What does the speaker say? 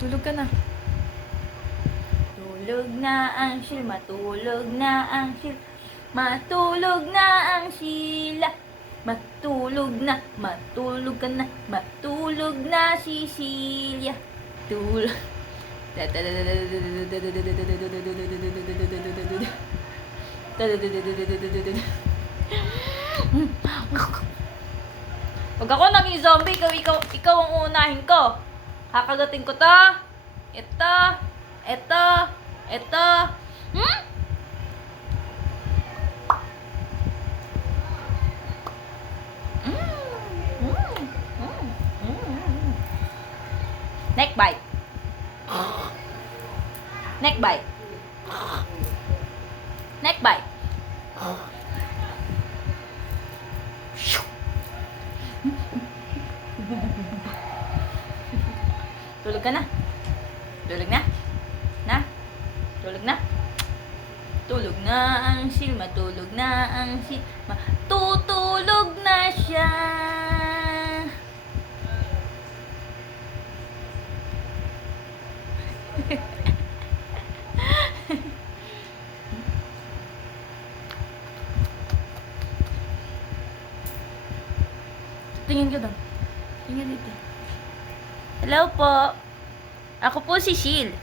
Tulog ka na. Tulog na ang Sheila, matulog na ang Sheila. Matulog na ang Sheila. Matulog na, matulog ka na, matulog na si Celia. Tulog. Pag ako naging zombie, ikaw ang uunahin ko. Kakagatin ko to. Ito. Neck bite. Neck bite. Neck bite. Tulog ka na. Tulog na. Tulog na. Tulog na ang Sheila, matulog na ang Sheila. Tutulog na siya. Tingin ka doon. Tingin dito. Hello po. Ako po si Sheila.